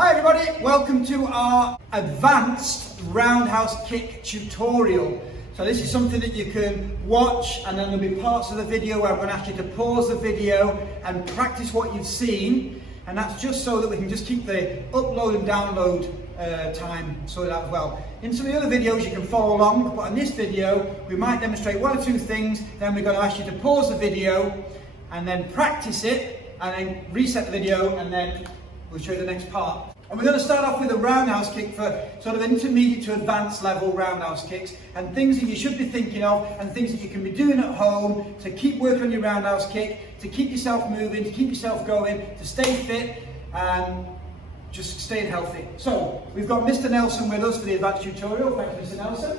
Hi everybody, welcome to our advanced roundhouse kick tutorial. So this is something that you can watch, and then there'll be parts of the video where I'm going to ask you to pause the video and practice what you've seen, and that's just so that we can just keep the upload and download time sorted out as well. In some of the other videos you can follow along, but in this video we might demonstrate one or two things, then we're going to ask you to pause the video and then practice it, and then reset the video, and then we'll show you the next part. And we're going to start off with a roundhouse kick for sort of intermediate to advanced level roundhouse kicks, and things that you should be thinking of and things that you can be doing at home to keep working on your roundhouse kick, to keep yourself moving, to keep yourself going, to stay fit and just staying healthy. So we've got Mr. Nelson with us for the advanced tutorial. Thank you, Mr. Nelson.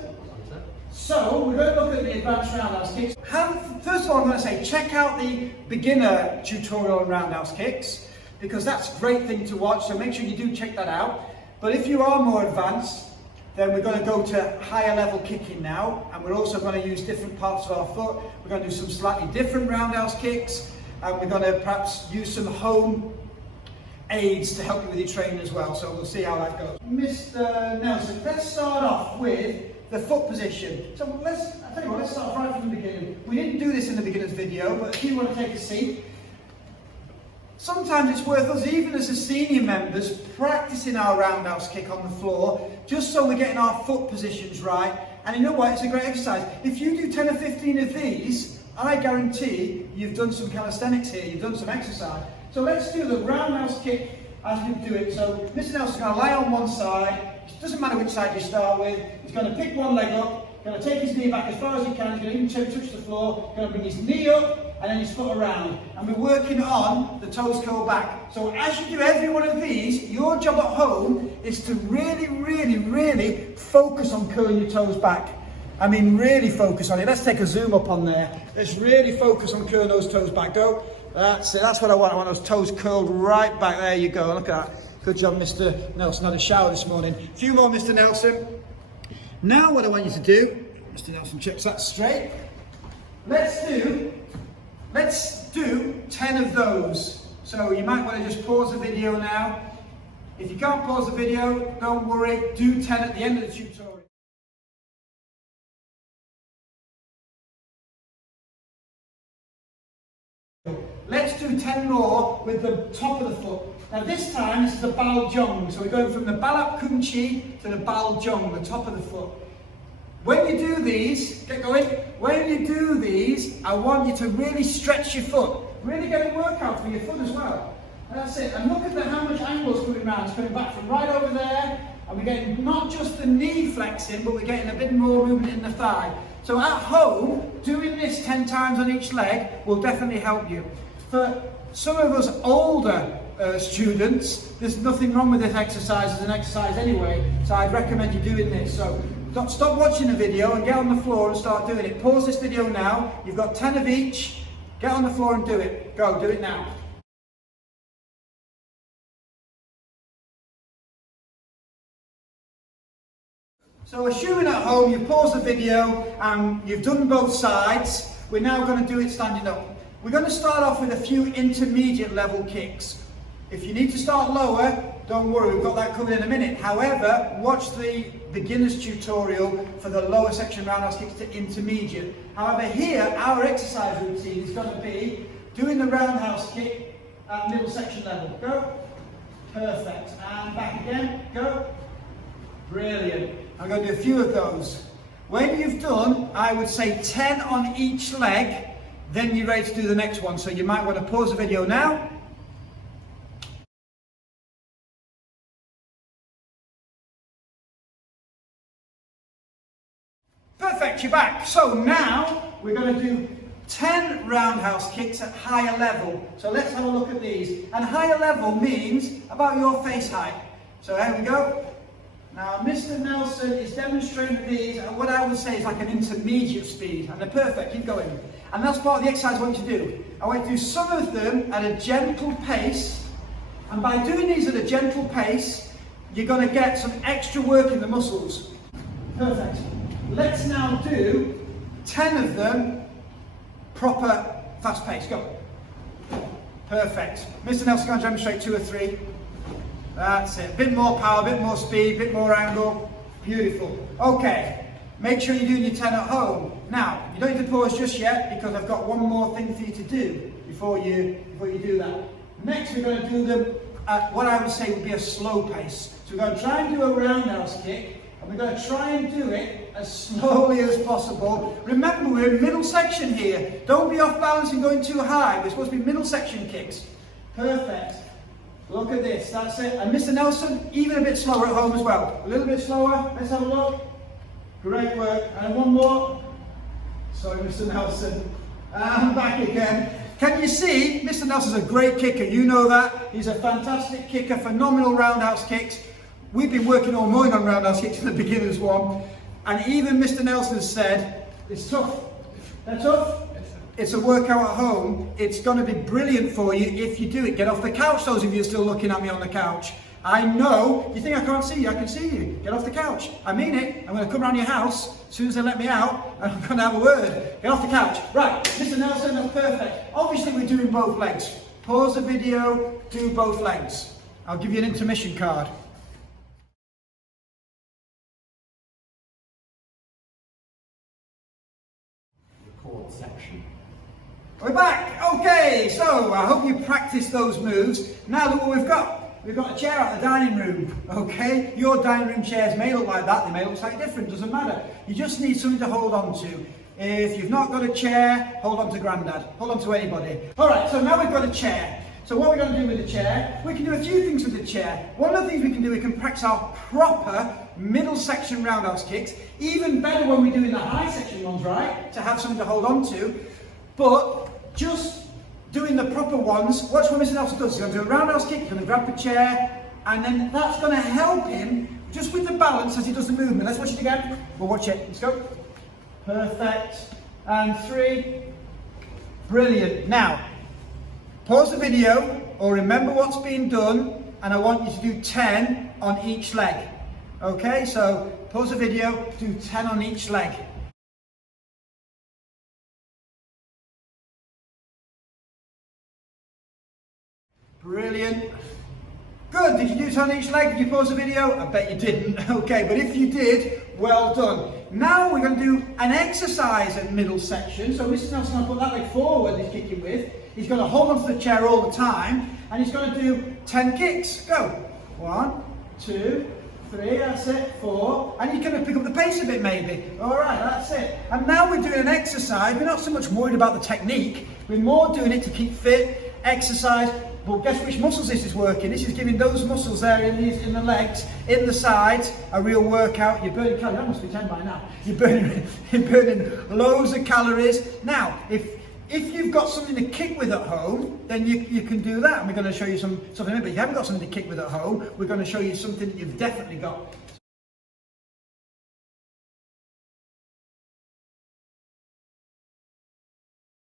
So we're going to look at the advanced roundhouse kicks. First of all, I'm going to say check out the beginner tutorial on roundhouse kicks, because that's a great thing to watch, so make sure you do check that out. But if you are more advanced, then we're going to go to higher level kicking now, and we're also going to use different parts of our foot. We're going to do some slightly different roundhouse kicks, and we're going to perhaps use some home aids to help you with your training as well, so we'll see how that goes. Mr. Nelson, let's start off with the foot position. So let's start right from the beginning. We didn't do this in the beginner's video, but if you want to take a seat, sometimes it's worth us, even as the senior members, practicing our roundhouse kick on the floor, just so we're getting our foot positions right. And you know what, it's a great exercise. If you do 10 or 15 of these, I guarantee you've done some calisthenics here, you've done some exercise. So let's do the roundhouse kick as you do it. So Mr. Nelson's going to lie on one side. It doesn't matter which side you start with. He's going to pick one leg up, going to take his knee back as far as he can, he's going to even touch the floor, going to bring his knee up, and then his foot around, and we're working on the toes curl back. So as you do every one of these, your job at home is to really focus on curling your toes back. I mean, really focus on it. Let's take a zoom up on there. Let's really focus on curling those toes back. Go. That's it. That's what I want. I want those toes curled right back. There you go. Look at that. Good job, Mr. Nelson. Had a shower this morning. A few more, Mr. Nelson. Now what I want you to do, Mr. Nelson checks that straight. Let's do 10 of those. So you might want to just pause the video now. If you can't pause the video, don't worry, do 10 at the end of the tutorial. Let's do 10 more with the top of the foot. Now this time, this is the bal jong. So we're going from the balap kunchi to the bal jong, the top of the foot. When you do these, get going, when you do these, I want you to really stretch your foot. Really get a workout for your foot as well. And that's it. And look at how much angle is coming around. It's coming back from right over there. And we're getting not just the knee flexing, but we're getting a bit more movement in the thigh. So at home, doing this 10 times on each leg will definitely help you. For some of us older students, there's nothing wrong with this exercise as an exercise anyway. So I'd recommend you doing this. So stop watching the video and get on the floor and start doing it. Pause this video now. You've got 10 of each. Get on the floor and do it. Go, do it now. So assuming at home you've paused the video and you've done both sides, we're now going to do it standing up. We're going to start off with a few intermediate level kicks. If you need to start lower, don't worry, we've got that covered in a minute. However, watch the beginner's tutorial for the lower section roundhouse kicks to intermediate. However, here, our exercise routine is going to be doing the roundhouse kick at middle section level. Go. Perfect. And back again. Go. Brilliant. I'm going to do a few of those. When you've done, I would say 10 on each leg, then you're ready to do the next one. So you might want to pause the video now. Perfect, you're back. So now we're going to do 10 roundhouse kicks at higher level. So let's have a look at these. And higher level means about your face height. So here we go. Now Mr. Nelson is demonstrating these at what I would say is like an intermediate speed. And they're perfect, keep going. And that's part of the exercise I want you to do. I want you to do some of them at a gentle pace. And by doing these at a gentle pace, you're going to get some extra work in the muscles. Perfect. Let's now do 10 of them proper fast pace. Go. Perfect. Mr. Nelson, can I demonstrate 2 or 3? That's it. Bit more power, bit more speed, bit more angle. Beautiful. Okay, make sure you're doing your 10 at home. Now, you don't need to pause just yet because I've got one more thing for you to do before you do that. Next, we're going to do them at what I would say would be a slow pace. So we're going to try and do a roundhouse kick, and we're going to try and do it as slowly as possible. Remember, we're in middle section here. Don't be off balance and going too high. We're supposed to be middle section kicks. Perfect. Look at this, that's it. And Mr. Nelson, even a bit slower at home as well. A little bit slower, let's have a look. Great work. And one more. Sorry, Mr. Nelson. And back again. Can you see, Mr. Nelson's a great kicker, you know that. He's a fantastic kicker, phenomenal roundhouse kicks. We've been working all morning on roundhouse kicks in the beginner's one. And even Mr. Nelson said, it's tough. They're tough. It's a workout at home. It's going to be brilliant for you if you do it. Get off the couch, those of you still looking at me on the couch. I know, you think I can't see you, I can see you. Get off the couch. I mean it. I'm going to come around your house as soon as they let me out, and I'm going to have a word. Get off the couch. Right, Mr. Nelson, that's perfect. Obviously we're doing both legs. Pause the video, do both legs. I'll give you an intermission card. Record section. We're back. Okay, so I hope you practice those moves. Now look what we've got. We've got a chair out the dining room, okay? Your dining room chairs may look like that, they may look slightly different, doesn't matter. You just need something to hold on to. If you've not got a chair, hold on to Grandad, hold on to anybody. All right, so now we've got a chair. So what we're going to do with the chair, we can do a few things with the chair. One of the things we can do, we can practice our proper middle section roundhouse kicks. Even better when we're doing the high section ones, right? To have something to hold on to. But just doing the proper ones, watch what Mr. Nelson does. He's going to do a roundhouse kick, he's going to grab the chair, and then that's going to help him just with the balance as he does the movement. Let's watch it again. We'll watch it. Let's go. Perfect. And 3. Brilliant. Now, pause the video, or remember what's being done, and I want you to do 10 on each leg. Okay, so pause the video, do 10 on each leg. Brilliant. Good. Did you do it on each leg? Did you pause the video? I bet you didn't. Okay, but if you did, well done. Now we're going to do an exercise at middle section. So Mr. Nelson will put that leg forward he's kicking with. He's going to hold onto the chair all the time, and he's going to do 10 kicks. Go. 1, 2, 3, that's it, 4. And you're going to pick up the pace a bit maybe. All right, that's it. And now we're doing an exercise. We're not so much worried about the technique. We're more doing it to keep fit, exercise. But guess which muscles this is working? This is giving those muscles there in the legs, in the sides, a real workout. You're burning calories. That must be 10 by now. You're burning loads of calories. Now, if you've got something to kick with at home, then you can do that. And we're going to show you something. But if you haven't got something to kick with at home, we're going to show you something that you've definitely got.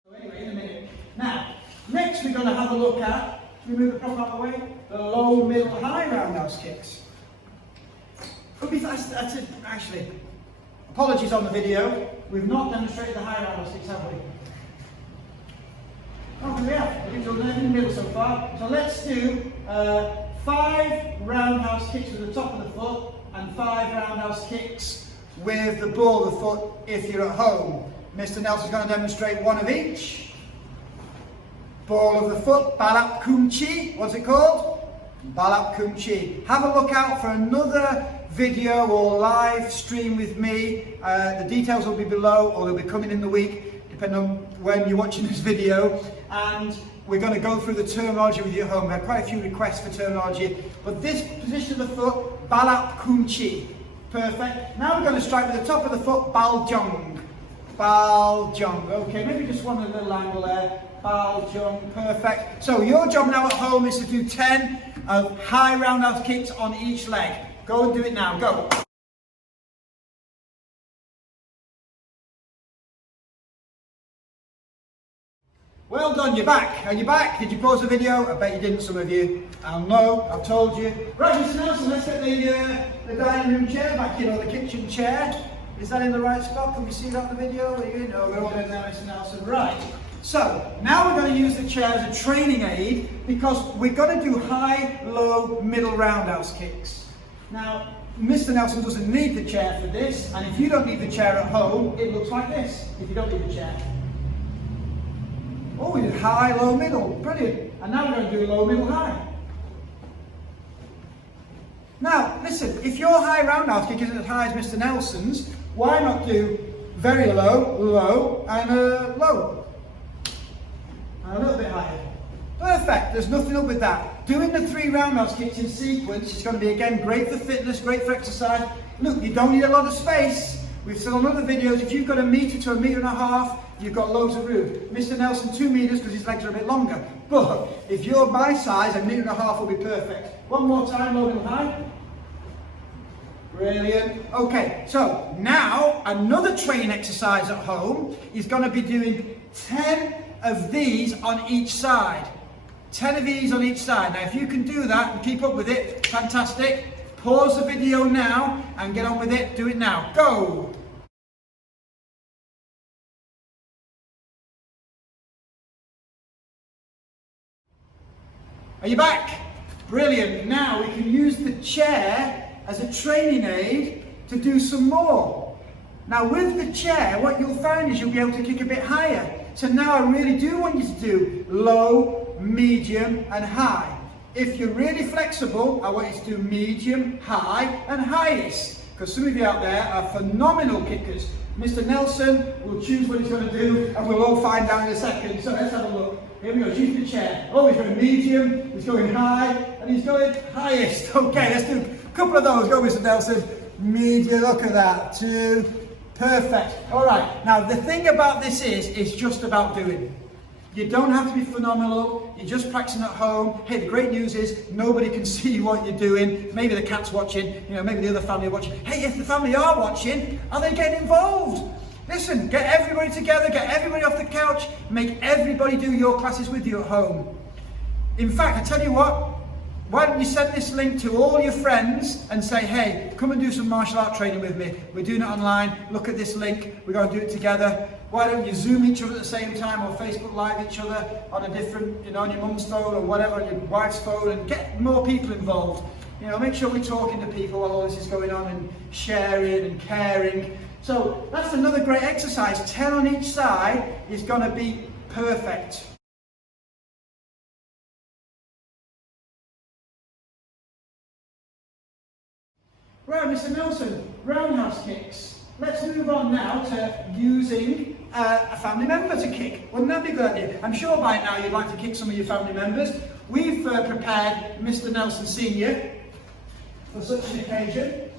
So anyway, in a minute. Now, next we're going to have a look at, we move the prop out of the way, the low, middle, high roundhouse kicks. Could be fast, that's it, actually. Apologies on the video, we've not demonstrated the high roundhouse kicks, have we? Oh, we have. I think we're in the middle so far. So let's do 5 roundhouse kicks with the top of the foot and 5 roundhouse kicks with the ball of the foot if you're at home. Mr. Nelson's going to demonstrate one of each. Ball of the foot, balap kumchi. What's it called? Balap kumchi. Have a look out for another video or live stream with me. The details will be below, or they'll be coming in the week, depending on when you're watching this video. And we're going to go through the terminology with you at home. We had quite a few requests for terminology. But this position of the foot, balap kumchi. Perfect. Now we're going to strike with the top of the foot, baljong. Baljong. Okay, maybe just one little angle there. Baljong. Perfect. So your job now at home is to do 10 of high roundhouse kicks on each leg. Go and do it now. Go. Well done, you're back. Are you back? Did you pause the video? I bet you didn't, some of you. I'll know, I've told you. Right, Mr. Nelson, let's get the dining room chair back, the kitchen chair. Is that in the right spot? Can we see that in the video? Are you in? Oh, we're all in there, Mr. Nelson. Right. So now we're going to use the chair as a training aid because we're going to do high, low, middle roundhouse kicks. Now, Mr. Nelson doesn't need the chair for this, and if you don't need the chair at home, it looks like this, if you don't need the chair. Oh, we did high, low, middle. Brilliant. And now we're going to do low, middle, high. Now, listen, if your high roundhouse kick isn't as high as Mr. Nelson's, why not do very low, low, and low? And a little bit higher. Perfect, there's nothing up with that. Doing the 3 roundhouse kicks in sequence is going to be, again, great for fitness, great for exercise. Look, you don't need a lot of space. We've said on other videos, if you've got 1 metre to 1.5 metres, you've got loads of room. Mr. Nelson, 2 metres because his legs are a bit longer. But if you're my size, 1.5 metres will be perfect. One more time, low, middle, high. Brilliant. Okay, so now another training exercise at home is going to be doing 10 of these on each side. 10 of these on each side. Now if you can do that and keep up with it, fantastic. Pause the video now and get on with it. Do it now. Go! Are you back? Brilliant. Now we can use the chair as a training aid to do some more. Now with the chair, what you'll find is you'll be able to kick a bit higher. So now I really do want you to do low, medium and high. If you're really flexible, I want you to do medium, high and highest. Because some of you out there are phenomenal kickers. Mr. Nelson will choose what he's going to do and we'll all find out in a second. So let's have a look. Here we go, choose the chair. Oh, he's going medium, he's going high and he's going highest. Okay, let's do a couple of those. Go, Mr. Nelson. Medium, look at that. 2. Perfect. All right. Now, the thing about this is, it's just about doing. You don't have to be phenomenal. You're just practicing at home. Hey, the great news is nobody can see what you're doing. Maybe the cat's watching. Maybe the other family are watching. Hey, if the family are watching, are they getting involved? Listen, get everybody together. Get everybody off the couch. Make everybody do your classes with you at home. In fact, I tell you what. Why don't you send this link to all your friends and say, hey, come and do some martial art training with me. We're doing it online. Look at this link. We're going to do it together. Why don't you Zoom each other at the same time or Facebook Live each other on a different, on your mum's phone or whatever, on your wife's phone, and get more people involved. Make sure we're talking to people while all this is going on and sharing and caring. So that's another great exercise. 10 on each side is going to be perfect. Right, Mr. Nelson, roundhouse kicks. Let's move on now to using a family member to kick. Wouldn't that be a good idea? I'm sure by now you'd like to kick some of your family members. We've prepared Mr. Nelson Senior for such an occasion.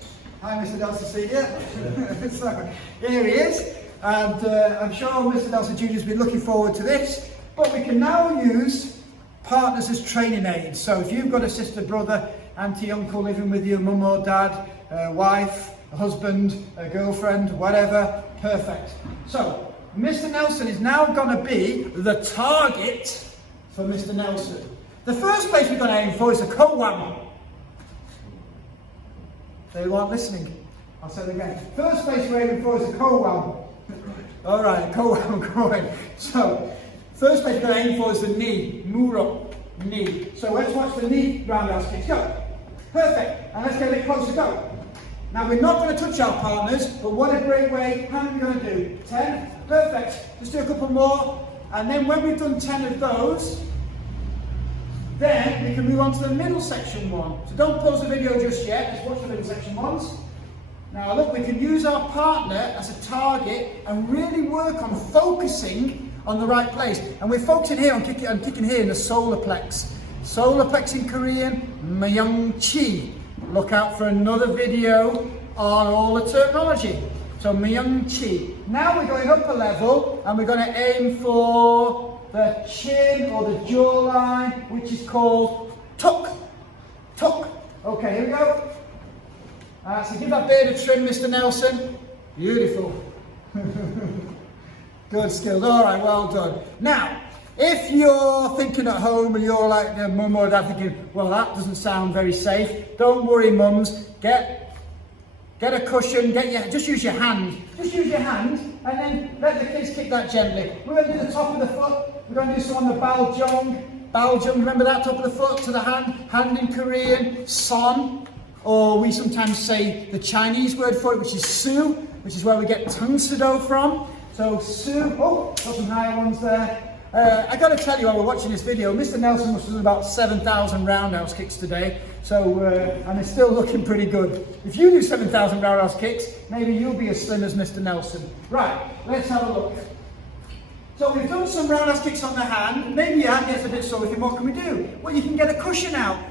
Hi, Mr. Nelson Senior. So, here he is. And I'm sure Mr. Nelson Junior has been looking forward to this. But we can now use partners as training aids. So if you've got a sister, brother, auntie, uncle living with you, mum or dad, wife, a husband, a girlfriend, whatever, perfect. So Mr. Nelson is now going to be the target for Mr. Nelson. The first place we're going to aim for is a co-whammy. They weren't listening. I'll say it again. First place we're aiming for is a co-whammy. All right, co-whammy going. So first place we're going to aim for is the knee, muro, knee. So let's watch the knee roundhouse kicks. Go. Perfect. And let's get a bit closer. Go. Now we're not going to touch our partners, but what a great way. How many are we going to do? 10. Perfect. Let's do a couple more. And then when we've done 10 of those, then we can move on to the middle section one. So don't pause the video just yet. Let's watch the middle section ones. Now look, we can use our partner as a target and really work on focusing on the right place. And we're focusing here on kicking here in the solar plex. Solar plex in Korean, Myung Chi. Look out for another video on all the terminology. So Myung Chi. Now we're going up a level and we're going to aim for the chin or the jawline, which is called tuck. Tuck. Okay, here we go. So give that beard a trim, Mr. Nelson. Beautiful. Good skilled. All right, well done. Now, if you're thinking at home and you're like the mum or dad thinking, well, that doesn't sound very safe, don't worry, mums. Get Get a cushion, just use your hand. Just use your hand and then let the kids kick that gently. We're going to do the top of the foot. We're going to do some on the baljong. Baljong, remember that, top of the foot to the hand. Hand in Korean, son. Or we sometimes say the Chinese word for it, which is su, which is where we get tongue sudo from. So su, got some higher ones there. I got to tell you, while we're watching this video, Mr. Nelson must have done about 7,000 roundhouse kicks today. So, and it's still looking pretty good. If you do 7,000 roundhouse kicks, maybe you'll be as slim as Mr. Nelson. Right, let's have a look. So we've done some roundhouse kicks on the hand. Maybe your hand gets a bit sore with you. What can we do? Well, you can get a cushion out.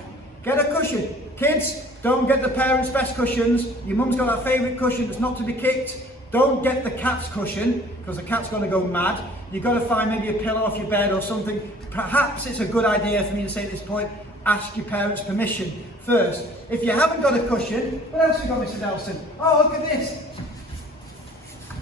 Get a cushion. Kids, don't get the parents' best cushions. Your mum's got that favourite cushion that's not to be kicked. Don't get the cat's cushion, because the cat's going to go mad. You've got to find maybe a pillow off your bed or something. Perhaps it's a good idea for me to say at this point, ask your parents' permission first. If you haven't got a cushion, what else have you got, Mr. Nelson? Oh, look at this.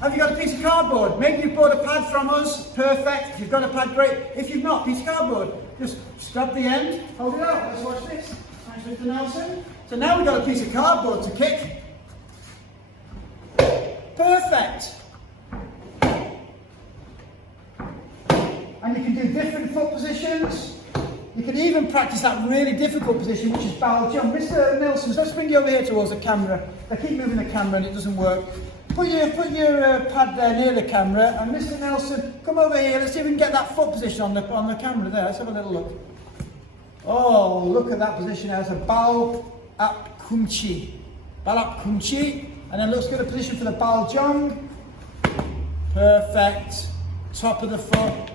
Have you got a piece of cardboard? Maybe you've bought a pad from us. Perfect. If you've got a pad, great. If you've not, piece of cardboard. Just grab the end, hold it out. Let's watch this. Thanks, Mr. Nelson. So now we've got a piece of cardboard to kick. Perfect. And you can do different foot positions. You can even practice that really difficult position, which is bow jump. Mr. Nelson, let's bring you over here towards the camera. I keep moving the camera and it doesn't work. Put your pad there near the camera, and Mr. Nelson, come over here. Let's see if we can get that foot position on the camera there. Let's have a little look. Oh, look at that position. There's a bow up kumchi. Bow up kumchi. And then let's get a position for the baljong. Perfect. Top of the foot.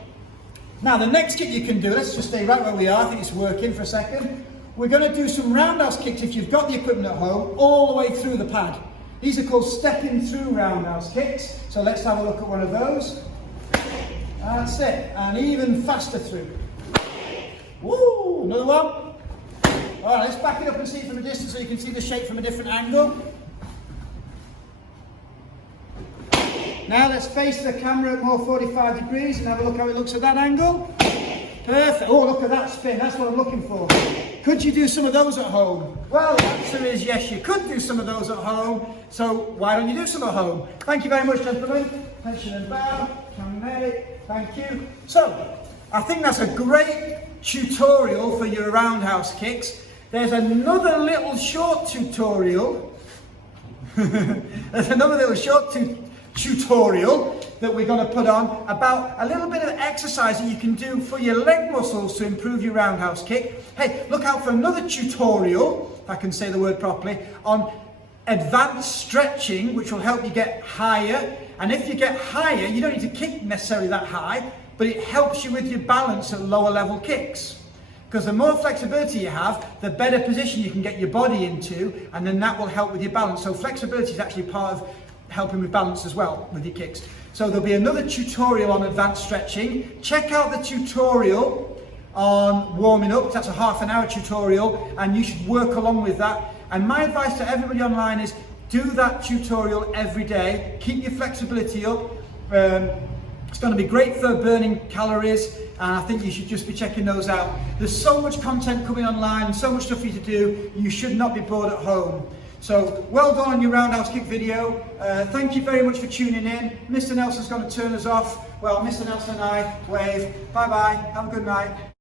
Now the next kick you can do, let's just stay right where we are. I think it's working for a second. We're going to do some roundhouse kicks if you've got the equipment at home, all the way through the pad. These are called stepping through roundhouse kicks. So let's have a look at one of those. That's it. And even faster through. Woo! Another one. All right, let's back it up and see it from a distance so you can see the shape from a different angle. Now let's face the camera at more 45 degrees and have a look how it looks at that angle. Perfect. Oh, look at that spin. That's what I'm looking for. Could you do some of those at home? Well, the answer is yes, you could do some of those at home. So why don't you do some at home? Thank you very much, gentlemen. Attention and bow. Thank you. So, I think that's a great tutorial for your roundhouse kicks. There's another little short tutorial. There's another little short tutorial that we're going to put on about a little bit of exercise that you can do for your leg muscles to improve your roundhouse kick. Hey, look out for another tutorial, if I can say the word properly, on advanced stretching, which will help you get higher. And if you get higher, you don't need to kick necessarily that high, but it helps you with your balance at lower level kicks. Because the more flexibility you have, the better position you can get your body into, and then that will help with your balance. So flexibility is actually part of helping with balance as well with your kicks. So there'll be another tutorial on advanced stretching. Check out the tutorial on warming up. That's a half-an-hour tutorial, and you should work along with that. And my advice to everybody online is do that tutorial every day. Keep your flexibility up. It's going to be great for burning calories, and I think you should just be checking those out. There's so much content coming online and so much stuff for you to do. You should not be bored at home. So, well done on your roundhouse kick video. Thank you very much for tuning in. Mr. Nelson's going to turn us off. Well, Mr. Nelson and I wave. Bye-bye. Have a good night.